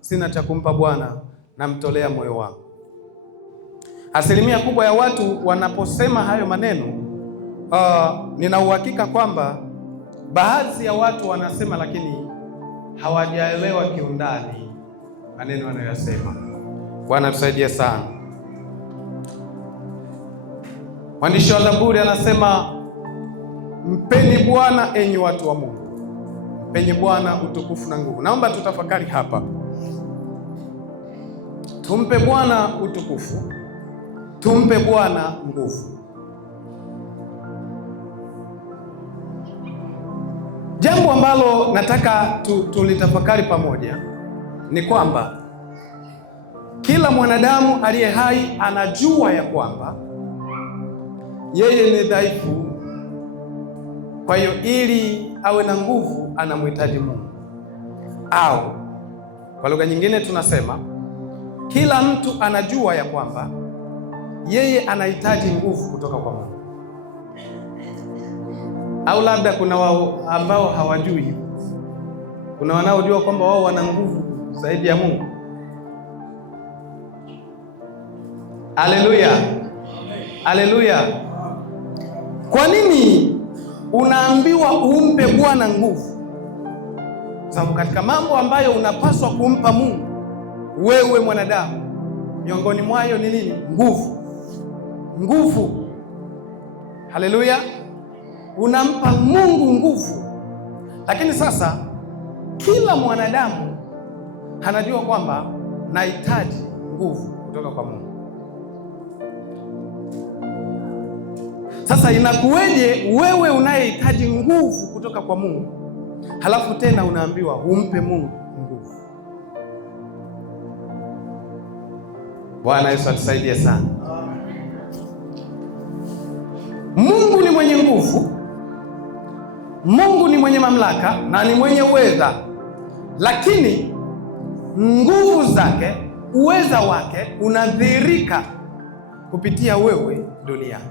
Sina cha kumpa Bwana, namtolea moyo wangu. Asilimia kubwa ya watu wanaposema hayo maneno, nina uhakika kwamba baadhi ya watu wanasema, lakini hawajaelewa kiundani maneno wanayosema. Bwana tusaidie sana. Mwandishi wa Zaburi anasema, mpeni Bwana enyi watu wa Mungu, mpeni Bwana utukufu na nguvu. Naomba tutafakari hapa. Tumpe Bwana utukufu, tumpe Bwana nguvu. Jambo ambalo nataka tulitafakari pamoja ni kwamba kila mwanadamu aliye hai anajua ya kwamba yeye ni dhaifu. Kwa hiyo ili awe na nguvu anamhitaji Mungu, au kwa lugha nyingine tunasema kila mtu anajua ya kwamba yeye anahitaji nguvu kutoka kwa Mungu. Au labda kuna wao ambao hawajui hivyo. Kuna wanaojua kwamba wao wana nguvu zaidi ya Mungu. Haleluya, haleluya. Kwa nini unaambiwa umpe Bwana nguvu? Sababu katika mambo ambayo unapaswa kumpa Mungu wewe mwanadamu, miongoni mwayo ni nini? Nguvu. Nguvu. Haleluya. Unampa Mungu nguvu. Lakini sasa kila mwanadamu anajua kwamba nahitaji nguvu kutoka kwa Mungu. Sasa inakuweje wewe unayehitaji nguvu kutoka kwa Mungu, halafu tena unaambiwa umpe Mungu nguvu? Bwana Yesu atusaidie sana. Mungu ni mwenye nguvu, Mungu ni mwenye mamlaka na ni mwenye uweza, lakini nguvu zake, uweza wake unadhihirika kupitia wewe duniani.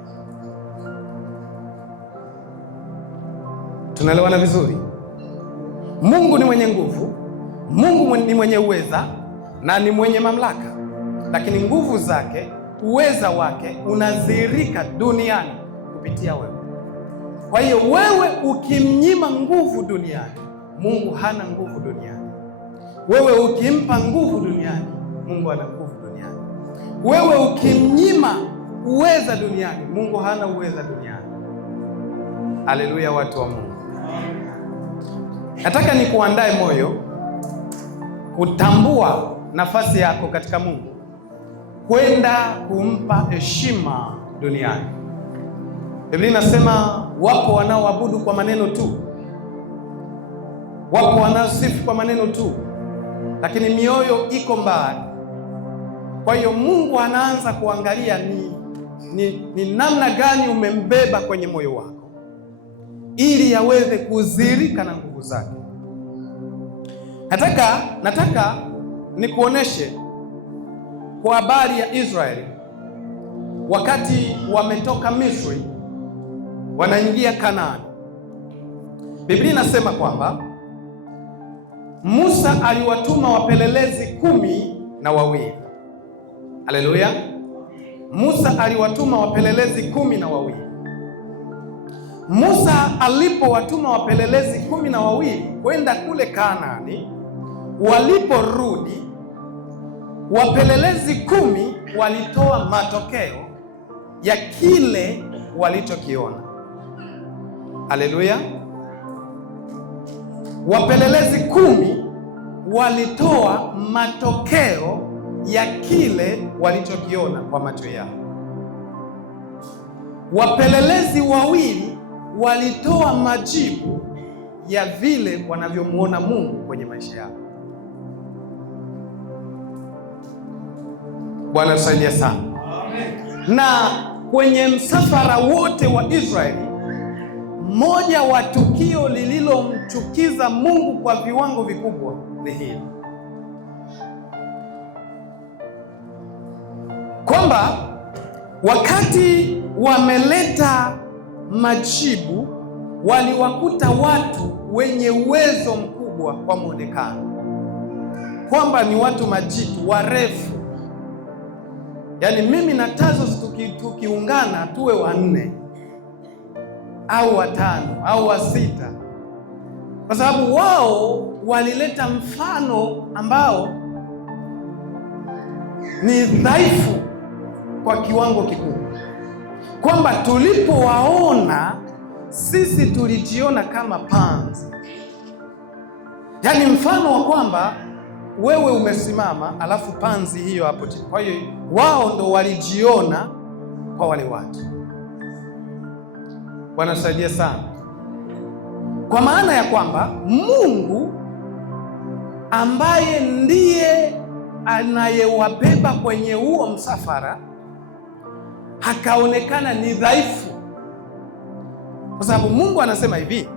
Tunaelewana vizuri? Mungu ni mwenye nguvu, Mungu ni mwenye uweza na ni mwenye mamlaka, lakini nguvu zake, uweza wake unadhihirika duniani kupitia wewe. Kwa hiyo wewe ukimnyima nguvu duniani, Mungu hana nguvu duniani. Wewe ukimpa nguvu duniani, Mungu ana nguvu duniani. Wewe ukimnyima uweza duniani, Mungu hana uweza duniani. Haleluya, watu wa Mungu. Nataka nikuandae moyo kutambua nafasi yako katika Mungu, kwenda kumpa heshima duniani. Biblia inasema wapo wanaoabudu kwa maneno tu, wapo wanaosifu kwa maneno tu, lakini mioyo iko mbali. Kwa hiyo Mungu anaanza kuangalia ni namna gani umembeba kwenye moyo wako, ili yaweze kudhihirika na nguvu zake. Nataka nikuoneshe kwa habari ya Israeli wakati wametoka Misri wanaingia Kanaani. Biblia inasema kwamba Musa aliwatuma wapelelezi 12. Haleluya. Musa aliwatuma wapelelezi 12. Musa alipowatuma wapelelezi 12 kwenda kule Kanaani, waliporudi wapelelezi 10 walitoa matokeo ya kile walichokiona. Haleluya. Wapelelezi 10 walitoa matokeo ya kile walichokiona kwa macho yao. Wapelelezi 2 walitoa majibu ya vile wanavyomuona Mungu kwenye maisha yao. Bwana tusaidie sana. Amen. Na kwenye msafara wote wa Israeli, moja wa tukio lililomchukiza Mungu kwa viwango vikubwa ni hili, kwamba wakati wameleta majibu waliwakuta watu wenye uwezo mkubwa kwa muonekano, kwamba ni watu majitu warefu, yaani mimi na Tazo tukiungana tuwe 4 au 5 au 6, kwa sababu wao walileta mfano ambao ni dhaifu kwa kiwango kikubwa, kwamba tulipowaona sisi tulijiona kama panzi. Yaani mfano wa kwamba wewe umesimama alafu panzi hiyo hapo chini. Kwa hiyo wao ndo walijiona kwa wale watu. Bwana tusaidie sana, kwa maana ya kwamba Mungu ambaye ndiye anayewabeba kwenye huo msafara hakaonekana ni dhaifu, kwa sababu Mungu anasema hivi,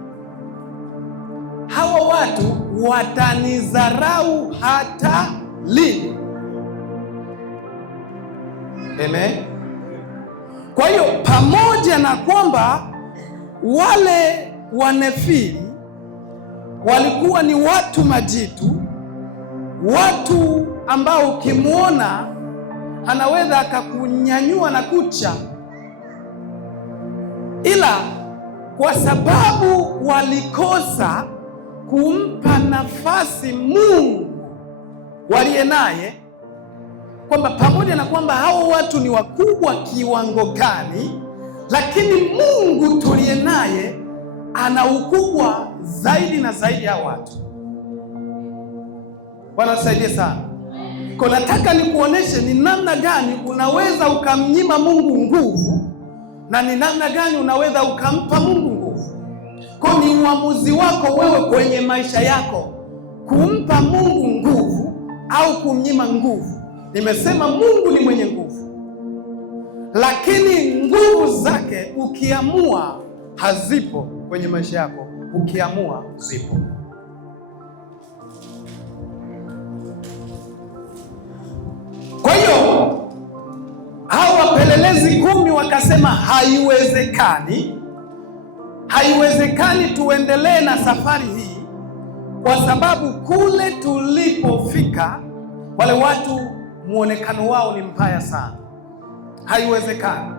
hawa watu watanidharau hata lini? Amen. Kwa hiyo pamoja na kwamba wale Wanefili walikuwa ni watu majitu, watu ambao ukimwona anaweza akakunyanyua na kucha, ila kwa sababu walikosa kumpa nafasi Mungu waliye naye, kwamba pamoja na kwamba hao watu ni wakubwa kiwango gani, lakini Mungu tuliye naye ana ukubwa zaidi na zaidi ya watu. Bwana tusaidie sana. Kwa nataka nikuoneshe ni namna gani unaweza ukamnyima Mungu nguvu na ni namna gani unaweza ukampa Mungu nguvu. Kwa ni uamuzi wako wewe kwenye maisha yako kumpa Mungu nguvu au kumnyima nguvu. Nimesema Mungu ni mwenye nguvu, lakini nguvu zake ukiamua hazipo kwenye maisha yako, ukiamua zipo. Kwa hiyo hao wapelelezi 10 wakasema haiwezekani tuendelee na safari hii, kwa sababu kule tulipofika wale watu muonekano wao ni mbaya sana, haiwezekani.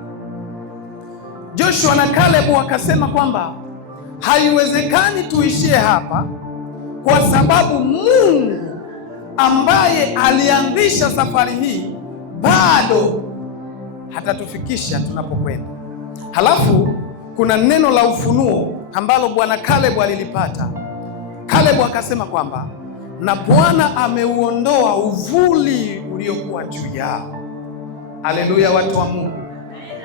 Joshua na Caleb wakasema kwamba haiwezekani tuishie hapa, kwa sababu Mungu ambaye alianzisha safari hii bado hatatufikisha tunapokwenda. Halafu kuna neno la ufunuo ambalo bwana Caleb alilipata. Caleb akasema kwamba na Bwana ameuondoa uvuli uliokuwa juu yao. Haleluya, watu wa Mungu.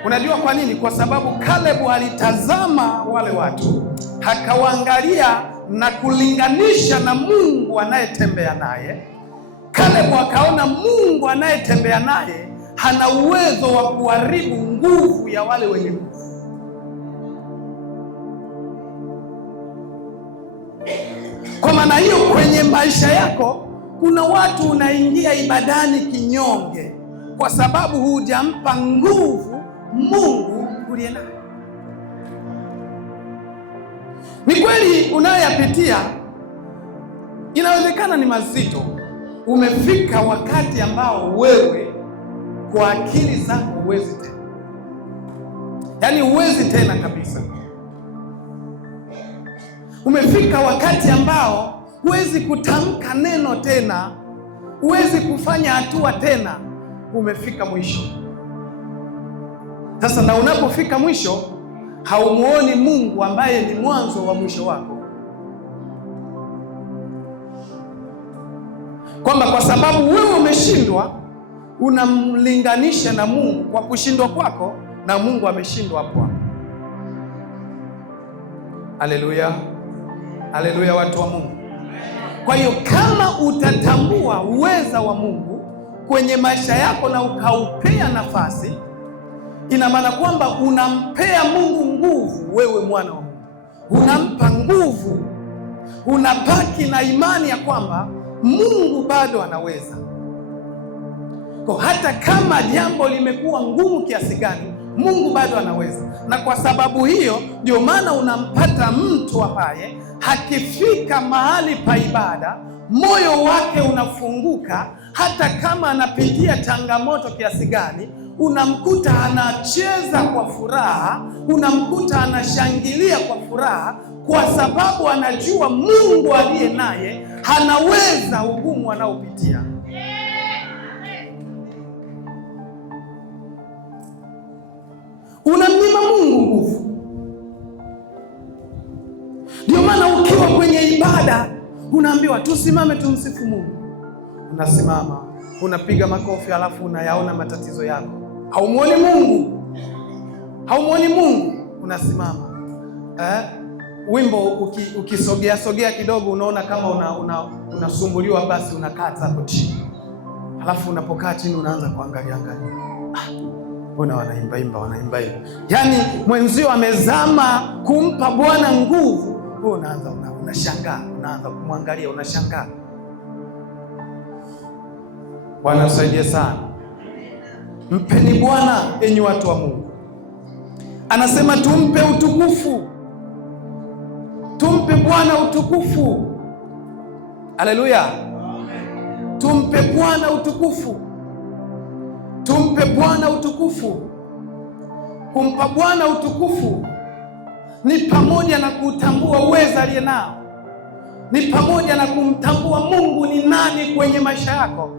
Unajua kwa nini? Kwa sababu Caleb alitazama wale watu, akawaangalia na kulinganisha na Mungu anayetembea naye. Caleb akaona Mungu anayetembea naye hana uwezo wa kuharibu nguvu ya wale wenye nguvu. Kwa maana hiyo, kwenye maisha yako kuna watu unaingia ibadani kinyonge kwa sababu hujampa nguvu Mungu uliye naye. Ni kweli unayoyapitia inawezekana ni mazito. Umefika wakati ambao wewe kwa akili zako huwezi tena, yaani huwezi tena kabisa. Umefika wakati ambao huwezi kutamka neno tena, huwezi kufanya hatua tena. Umefika mwisho. Sasa na unapofika mwisho, haumuoni Mungu ambaye ni mwanzo wa mwisho wako, kwamba kwa sababu wewe umeshindwa unamlinganisha na Mungu kwa kushindwa kwako, na Mungu ameshindwa hapo hapo. Haleluya, haleluya, watu wa Mungu. Kwa hiyo kama utatambua uweza wa Mungu kwenye maisha yako na ukaupea nafasi, ina maana kwamba unampea Mungu nguvu. Wewe mwana wa Mungu unampa nguvu, unabaki na imani ya kwamba Mungu bado anaweza. Kwa hata kama jambo limekuwa ngumu kiasi gani, Mungu bado anaweza. Na kwa sababu hiyo ndio maana unampata mtu ambaye hakifika mahali pa ibada moyo wake unafunguka. Hata kama anapitia changamoto kiasi gani, unamkuta anacheza kwa furaha, unamkuta anashangilia kwa furaha, kwa sababu anajua Mungu aliye naye anaweza ugumu anaopitia. Unamnyima Mungu nguvu. Ndio maana ukiwa kwenye ibada unaambiwa tusimame tumsifu Mungu, unasimama unapiga makofi, alafu unayaona matatizo yako, haumuoni Mungu, haumuoni Mungu, unasimama wimbo ukisogea kidogo, unaona kama unasumbuliwa, basi unakaa hapo chini, alafu unapokaa chini unaanza kuangalia mbona wanaimba, yaani mwenzio amezama kumpa Bwana nguvu, wewe unaanza unashangaa, unaanza kumwangalia, unashangaa. Bwana tusaidie sana. Mpeni Bwana enyi watu wa Mungu. Anasema tumpe utukufu, tumpe Bwana utukufu. Haleluya, tumpe Bwana utukufu, tumpe Bwana utukufu. Kumpa Bwana utukufu ni pamoja na kutambua uwezo aliye nao, ni pamoja na kumtambua Mungu ni nani kwenye maisha yako,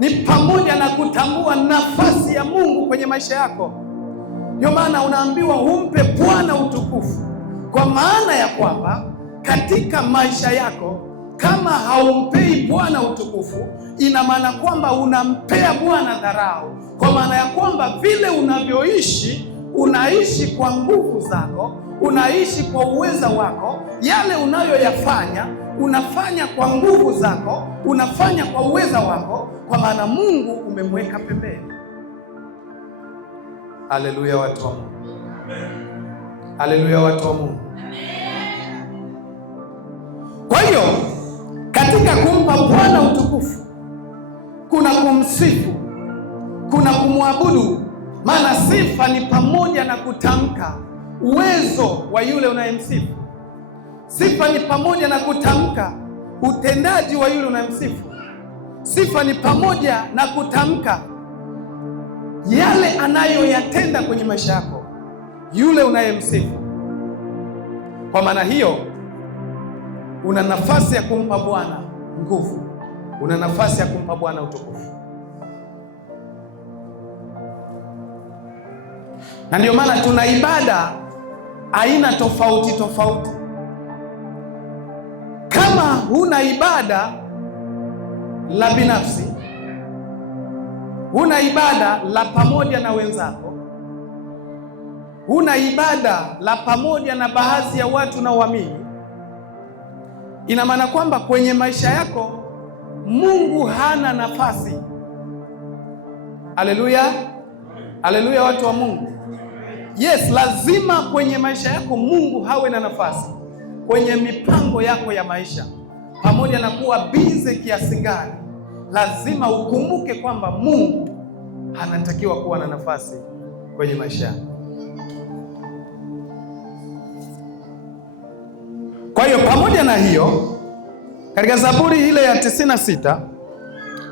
ni pamoja na kutambua nafasi ya Mungu kwenye maisha yako. Ndio maana unaambiwa umpe Bwana utukufu, kwa maana ya kwamba katika maisha yako kama haumpei Bwana utukufu, ina maana kwamba unampea Bwana dharau, kwa maana ya kwamba vile unavyoishi, unaishi kwa nguvu zako, unaishi kwa uweza wako, yale unayoyafanya unafanya kwa nguvu zako, unafanya kwa uweza wako, kwa maana Mungu umemweka pembeni. Haleluya watu wa Mungu. Haleluya watu wa Mungu. Kwa hiyo katika kumpa Bwana utukufu kuna kumsifu, kuna kumwabudu. Maana sifa ni pamoja na kutamka uwezo wa yule unayemsifu. Sifa ni pamoja na kutamka utendaji wa yule unayemsifu. Sifa ni pamoja na kutamka yale anayoyatenda kwenye maisha yako yule unayemsifu. Kwa maana hiyo una nafasi ya kumpa Bwana nguvu, una nafasi ya kumpa Bwana utukufu. Na ndio maana tuna ibada aina tofauti tofauti. Kama huna ibada la binafsi, huna ibada la pamoja na wenzako, huna ibada la pamoja na baadhi ya watu na uamini, ina maana kwamba kwenye maisha yako Mungu hana nafasi. Haleluya, haleluya watu wa Mungu. Yes, lazima kwenye maisha yako Mungu hawe na nafasi kwenye mipango yako ya maisha. Pamoja na kuwa bize kiasi gani, lazima ukumbuke kwamba Mungu anatakiwa kuwa na nafasi kwenye maisha yako. Kwa hiyo pamoja na hiyo, katika Zaburi ile ya 96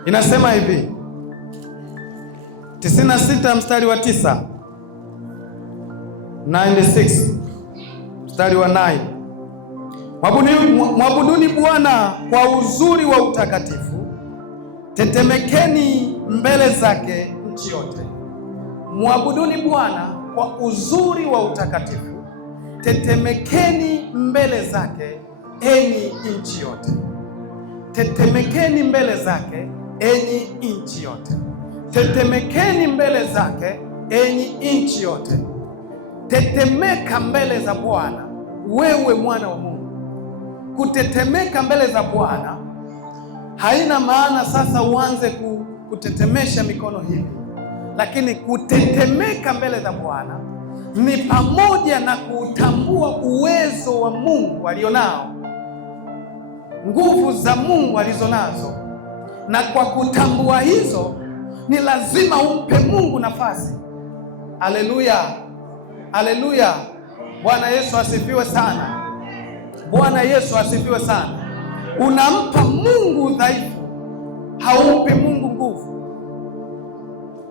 inasema hivi, 96 mstari wa 9, 96 mstari wa 9, mwabuduni Bwana kwa uzuri wa utakatifu, tetemekeni mbele zake nchi yote. Mwabuduni Bwana kwa uzuri wa utakatifu, tetemekeni mbele zake enyi nchi yote. Tetemekeni mbele zake enyi nchi yote. Tetemekeni mbele zake enyi nchi yote. Tetemeka mbele za Bwana wewe mwana wa Mungu. Kutetemeka mbele za Bwana haina maana sasa uanze kutetemesha mikono hivi, lakini kutetemeka mbele za Bwana ni pamoja na kutambua uwezo wa Mungu alionao, nguvu za Mungu alizonazo, na kwa kutambua hizo ni lazima umpe Mungu nafasi. Haleluya, haleluya. Bwana Yesu asifiwe sana. Bwana Yesu asifiwe sana. Unampa Mungu udhaifu, haumpi Mungu nguvu,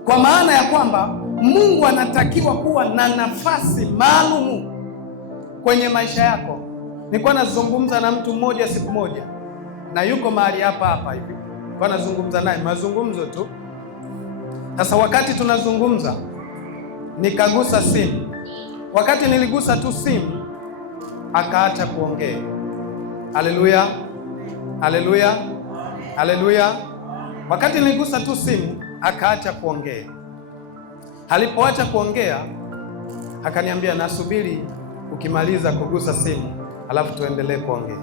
kwa maana ya kwamba Mungu anatakiwa kuwa na nafasi maalumu kwenye maisha yako. Nilikuwa nazungumza na mtu mmoja siku moja, na yuko mahali hapa hivi, nilikuwa nazungumza naye mazungumzo tu. Sasa wakati tunazungumza, nikagusa simu. Wakati niligusa tu simu, akaacha kuongea. Haleluya, haleluya, haleluya. Wakati niligusa tu simu, akaacha kuongea. Alipoacha kuongea, akaniambia, nasubiri ukimaliza kugusa simu alafu tuendelee kuongea.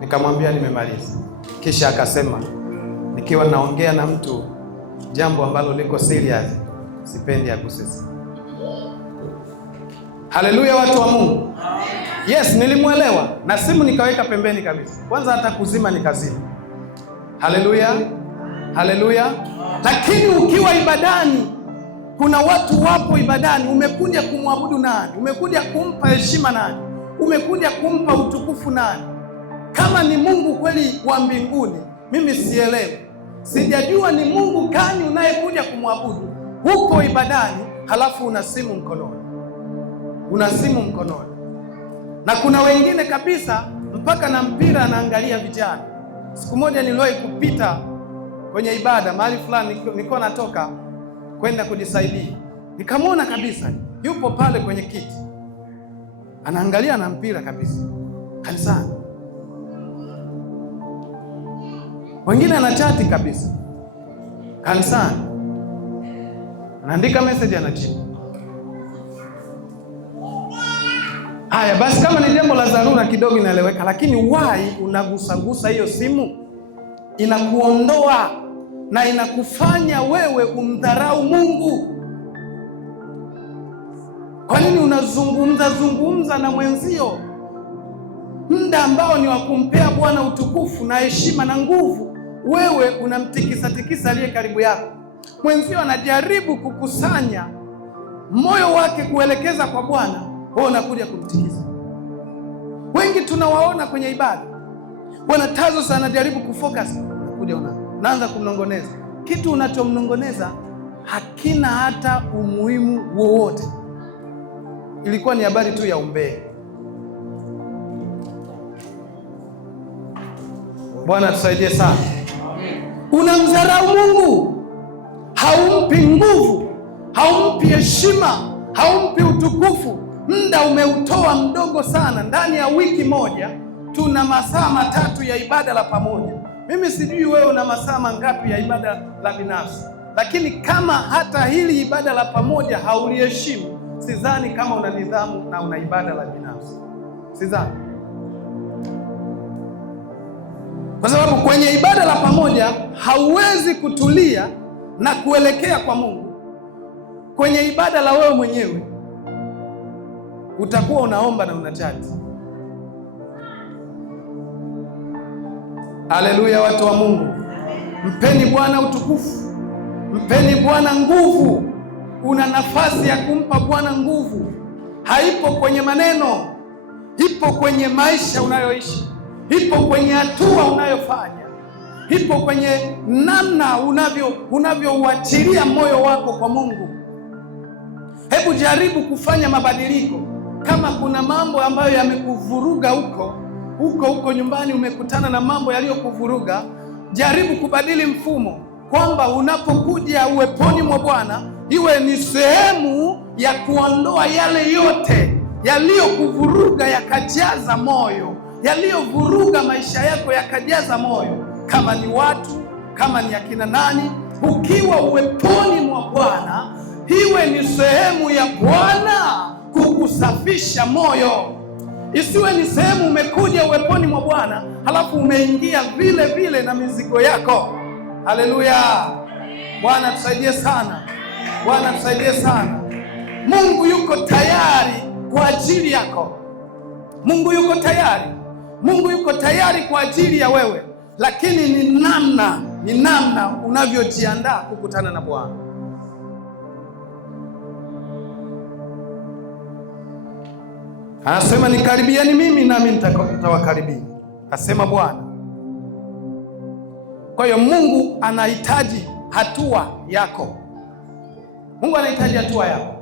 Nikamwambia nimemaliza. Kisha akasema, nikiwa naongea na mtu jambo ambalo liko serious, sipendi aguse simu. Haleluya, watu wa Mungu. Yes, nilimwelewa na simu nikaweka pembeni kabisa. Kwanza hata kuzima nikazima. Haleluya, haleluya. Lakini ukiwa ibadani, kuna watu wapo ibadani, umekuja kumwabudu nani? Umekuja kumpa heshima nani? Umekuja kumpa utukufu nani? Kama ni Mungu kweli wa mbinguni, mimi sielewi. Sijajua ni Mungu gani unayekuja kumwabudu. Upo ibadani, halafu una simu mkononi. Una simu mkononi. Na kuna wengine kabisa mpaka na mpira anaangalia vijana. Siku moja niliwahi kupita kwenye ibada mahali fulani, nilikuwa natoka kwenda kujisaidia. Nikamwona kabisa yupo pale kwenye kiti, anaangalia na mpira kabisa kanisani. Wengine anachati kabisa kanisani, anaandika message, anajibu. Haya basi, kama ni jambo la dharura kidogo inaeleweka, lakini why unagusagusa hiyo simu? Inakuondoa na inakufanya wewe umdharau Mungu. Kwa nini unazungumza na mwenzio muda ambao ni wa kumpea Bwana utukufu na heshima na nguvu? Wewe unamtikisa aliye karibu yako. Mwenzio anajaribu kukusanya moyo wake kuelekeza kwa Bwana, wewe unakuja kumtikisa. Wengi tunawaona kwenye ibada, wanatazo sana, jaribu kufocus, unakuja unaanza kumnongoneza. Kitu unachomnongoneza hakina hata umuhimu wowote. Ilikuwa ni habari tu ya umbea. Bwana tusaidie sana. Unamdharau Mungu, haumpi nguvu, haumpi heshima, haumpi utukufu. Muda umeutoa mdogo sana. Ndani ya wiki moja tuna masaa 3 ya ibada la pamoja. Mimi sijui wewe una masaa mangapi ya ibada la binafsi, lakini kama hata hili ibada la pamoja hauliheshimu, sidhani kama una nidhamu na una ibada la binafsi. Sidhani. Kwa sababu kwenye ibada la pamoja hauwezi kutulia na kuelekea kwa Mungu. Kwenye ibada la wewe mwenyewe utakuwa unaomba na unachati. Haleluya, watu wa Mungu. Mpeni Bwana utukufu, mpeni Bwana nguvu. Una nafasi ya kumpa Bwana nguvu. Haipo kwenye maneno, ipo kwenye maisha unayoishi, ipo kwenye hatua unayofanya, ipo kwenye namna unavyouachilia moyo wako kwa Mungu. Hebu jaribu kufanya mabadiliko. Kama kuna mambo ambayo yamekuvuruga huko nyumbani, umekutana na mambo yaliyokuvuruga, jaribu kubadili mfumo, kwamba unapokuja uweponi mwa Bwana iwe ni sehemu ya kuondoa yale yote yaliyokuvuruga yakajaza moyo, yaliyovuruga maisha yako yakajaza moyo. Kama ni watu, kama ni akina nani, ukiwa uweponi mwa Bwana iwe ni sehemu ya Bwana kukusafisha moyo. Isiwe ni sehemu umekuja uweponi mwa Bwana halafu umeingia vile vile na mizigo yako. Haleluya. Bwana tusaidie sana. Bwana tusaidie sana. Mungu yuko tayari kwa ajili yako. Mungu yuko tayari. Mungu yuko tayari kwa ajili ya wewe, lakini ni namna unavyojiandaa kukutana na Bwana. Anasema nikaribieni mimi nami nitawakaribia, asema Bwana. Kwa hiyo Mungu anahitaji hatua yako. Mungu anahitaji hatua yako.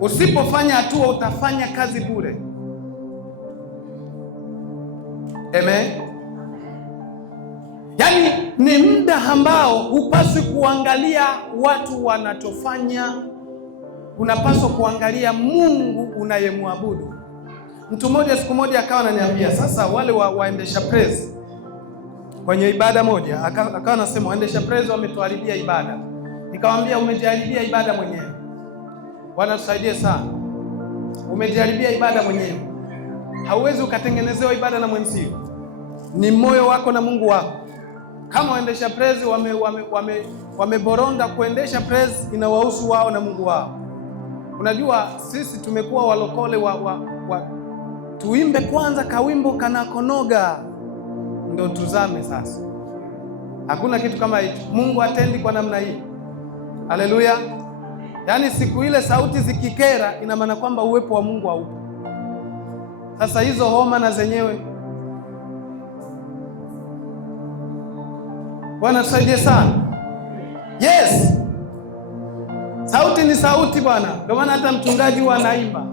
Usipofanya hatua utafanya kazi bure. Amen. Yaani ni muda ambao hupaswi kuangalia watu wanachofanya, unapaswa kuangalia Mungu unayemwabudu. Mtu mmoja siku moja akawa ananiambia, sasa wale waendesha praise kwenye ibada moja, akawa anasema waendesha praise wametuharibia ibada. Nikamwambia umejiharibia ibada mwenyewe. Bwana tusaidie sana. Umejiharibia ibada mwenyewe. Hauwezi ukatengenezewa ibada na mwenzio. Ni moyo wako na Mungu wako. Kama waendesha praise wameboronda kuendesha praise, inawahusu wao na Mungu wao. Unajua sisi tumekuwa walokole tuimbe kwanza kawimbo kanakonoga ndio tuzame sasa. Hakuna kitu kama hicho. Mungu atendi kwa namna hii. Haleluya. Yaani siku ile sauti zikikera ina maana kwamba uwepo wa Mungu haupo. Sasa hizo homa na zenyewe. Bwana tusaidie sana. Yes. Sauti ni sauti bwana. Ndio maana hata mchungaji huwa anaimba.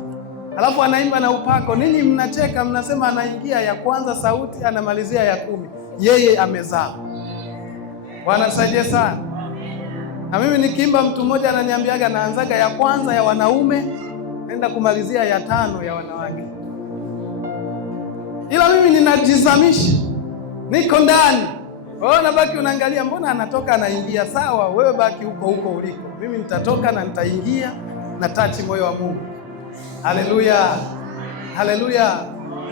Alafu anaimba na upako. Ninyi mnacheka mnasema anaingia ya kwanza sauti anamalizia ya 10. Yeye amezaa. Bwana tusaidie sana. Na mimi nikiimba mtu mmoja ananiambiaga naanzaga ya kwanza ya wanaume naenda kumalizia ya 5 ya wanawake. Ila mimi ninajizamisha. Niko ndani. Wewe unabaki unaangalia mbona anatoka anaingia, sawa, wewe baki huko uliko. Mimi nitatoka na nitaingia na tachi moyo wa Mungu. Haleluya. Haleluya.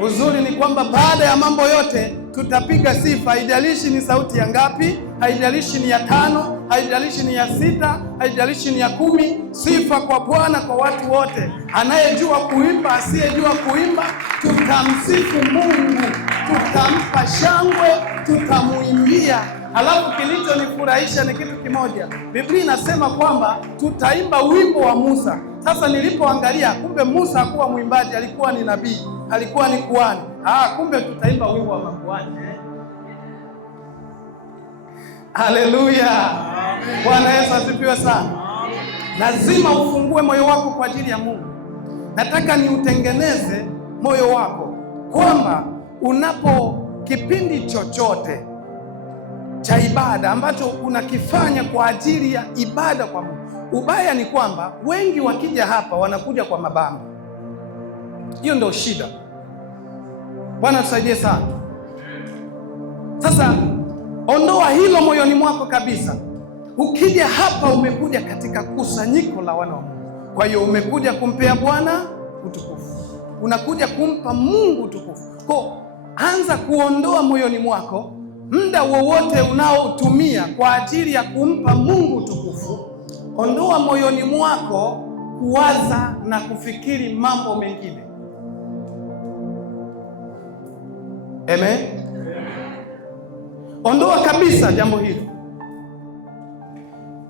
Uzuri ni kwamba baada ya mambo yote tutapiga sifa, haijalishi ni sauti ya ngapi, haijalishi ni ya 5, haijalishi ni ya 6, haijalishi ni ya 10. Sifa kwa Bwana kwa watu wote. Anayejua kuimba, asiyejua kuimba, tutamsifu Mungu, tutampa shangwe, tutamuimbia. Halafu kilichonifurahisha ni kitu kimoja. Biblia inasema kwamba tutaimba wimbo wa Musa. Sasa nilipoangalia, kumbe Musa hakuwa mwimbaji, alikuwa ni nabii, alikuwa ni kuhani. Kumbe tutaimba wimbo wa makuhani. Haleluya. Bwana Yesu asifiwe sana. Lazima ufungue moyo wako kwa ajili ya Mungu. Nataka niutengeneze moyo wako kwamba unapo kipindi chochote cha ibada ambacho unakifanya kwa ajili ya ibada kwa Mungu. Ubaya ni kwamba wengi wakija hapa wanakuja kwa mabamba. Hiyo ndio shida. Bwana tusaidie sana. Sasa ondoa hilo moyoni mwako kabisa. Ukija hapa umekuja katika kusanyiko la wana wa Mungu. Kwa hiyo umekuja kumpea Bwana utukufu. Unakuja kumpa Mungu utukufu. Kwa anza kuondoa moyoni mwako muda wowote unaotumia kwa ajili ya kumpa Mungu utukufu. Ondoa moyoni mwako kuwaza na kufikiri mambo mengine. Amen. Ondoa kabisa jambo hilo.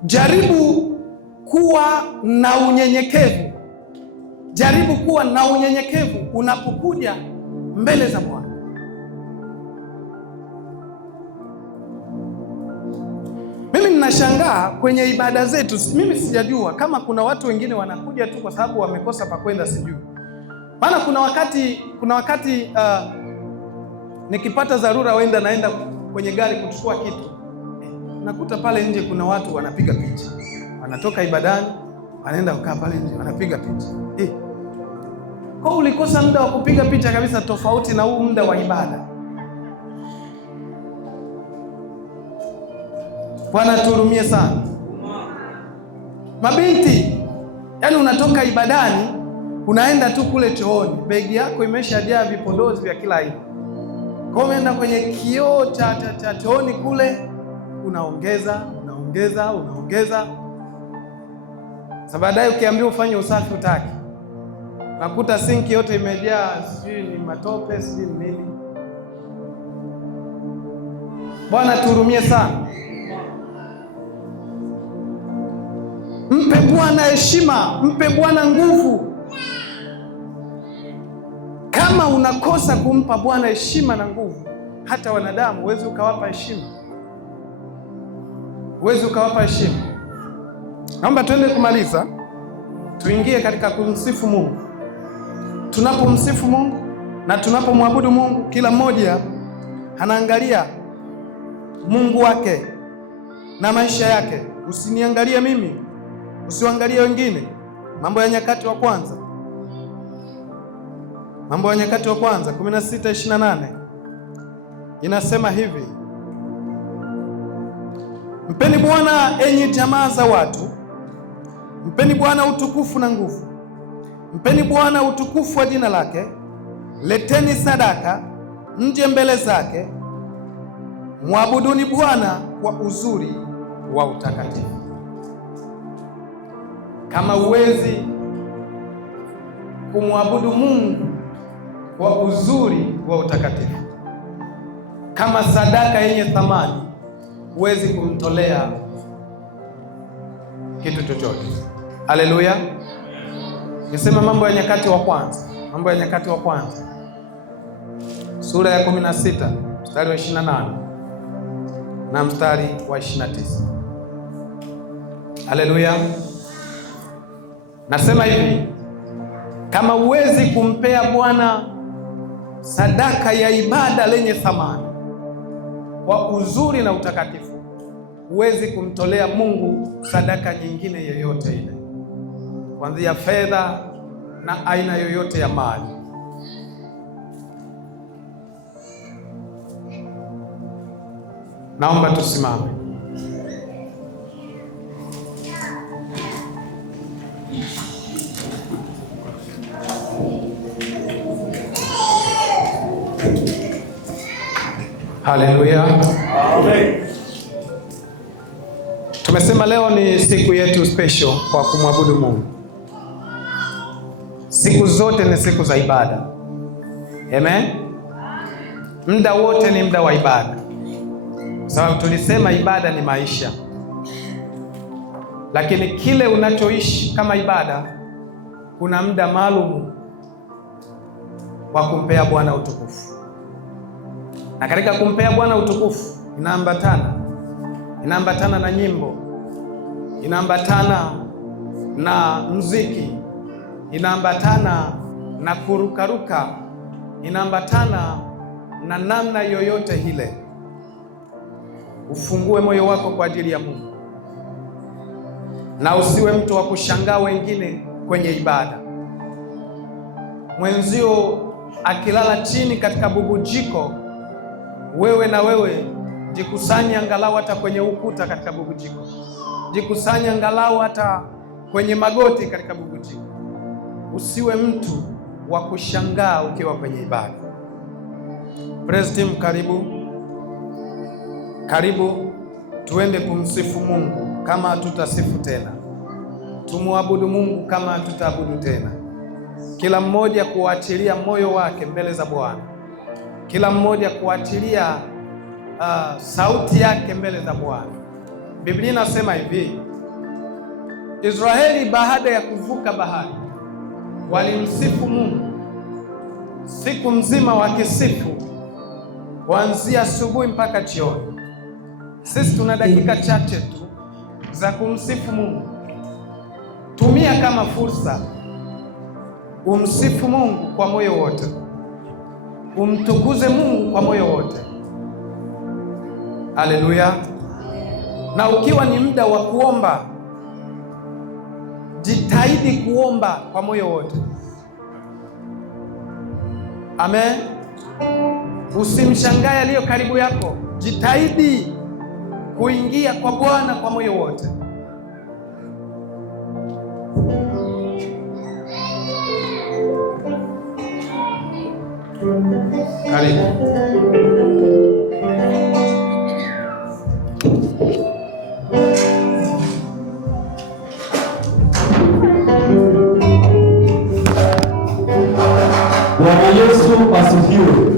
Jaribu kuwa na unyenyekevu. Jaribu kuwa na unyenyekevu unapokuja mbele za Bwana. Mimi ninashangaa kwenye ibada zetu, mimi sijajua kama kuna watu wengine wanakuja tu kwa sababu wamekosa pa kwenda, sijui. Maana kuna wakati nikipata dharura naenda kwenye gari kuchukua kitu. Nakuta pale nje kuna watu wanapiga picha. Wanatoka ibadani, wanaenda kukaa pale nje, wanapiga picha. Kwa ulikosa muda wa kupiga picha kabisa, tofauti na huu muda wa ibada. Bwana tuhurumie sana. Mabinti, yaani unatoka ibadani, unaenda tu kule chooni, begi yako imeshajaa vipodozi vya kila aina. Kwa umeenda kwenye kioo cha chooni kule, unaongeza. Sasa baadaye ukiambiwa ufanye usafi utaki. Nakuta sinki yote imejaa, sijui ni matope, sijui ni nini. Bwana tuhurumie sana. Mpe Bwana heshima, mpe Bwana nguvu. Kama unakosa kumpa Bwana heshima na nguvu, hata wanadamu huwezi ukawapa heshima, huwezi ukawapa heshima. Naomba tuende kumaliza, tuingie katika kumsifu Mungu. Tunapomsifu Mungu na tunapomwabudu Mungu, kila mmoja anaangalia Mungu wake na maisha yake. Usiniangalie mimi, usiangalie wengine. Mambo ya Nyakati wa Kwanza, Mambo ya Nyakati wa Kwanza 16:28 inasema hivi: mpeni Bwana enyi jamaa za watu, mpeni Bwana utukufu na nguvu, mpeni Bwana utukufu wa jina lake, leteni sadaka nje mbele zake, mwabuduni Bwana kwa uzuri wa utakatifu. Kama uwezi kumwabudu Mungu kwa uzuri wa utakatifu, kama sadaka yenye thamani, huwezi kumtolea kitu chochote. Haleluya! Nisema Mambo ya Nyakati wa Kwanza, Mambo ya Nyakati wa Kwanza sura ya 16 mstari wa 28 na mstari wa 29. Haleluya! Nasema hivi, kama uwezi kumpea Bwana sadaka ya ibada lenye thamani kwa uzuri na utakatifu, huwezi kumtolea Mungu sadaka nyingine yoyote ile, kuanzia fedha na aina yoyote ya mali. Naomba tusimame. Haleluya. Amen. Tumesema leo ni siku yetu special kwa kumwabudu Mungu. Siku zote ni siku za ibada. Amen. Muda wote ni muda wa ibada, sababu tulisema ibada ni maisha. Lakini kile unachoishi kama ibada, kuna muda maalum wa kumpea Bwana utukufu. Na katika kumpea Bwana utukufu inaambatana na nyimbo, inaambatana na muziki, inaambatana na kurukaruka, inaambatana na namna yoyote ile. Ufungue moyo wako kwa ajili ya Mungu, na usiwe mtu wa kushangaa wengine kwenye ibada. Mwenzio akilala chini katika bubujiko, wewe na wewe jikusanye angalau hata kwenye ukuta katika bubujiko, jikusanye angalau hata kwenye magoti katika bubujiko. Usiwe mtu wa kushangaa ukiwa kwenye ibada. Praise team, karibu tuende kumsifu Mungu kama hatutasifu tena, tumwabudu Mungu kama hatutaabudu tena. Kila mmoja kuachilia moyo wake mbele za Bwana, kila mmoja kuachilia sauti yake mbele za Bwana. Biblia inasema hivi, Israeli baada ya kuvuka bahari walimsifu Mungu siku mzima, wakisifu kuanzia asubuhi mpaka jioni. Sisi tuna dakika chache tu za kumsifu Mungu. Tumia kama fursa, umsifu Mungu kwa moyo wote, umtukuze Mungu kwa moyo wote. Haleluya. Na ukiwa ni muda wa kuomba, jitahidi kuomba kwa moyo wote. Amen. Usimshangae aliyo karibu yako, jitahidi kuingia kwa Bwana kwa moyo wote. Karibu. Bwana Yesu asifiwe.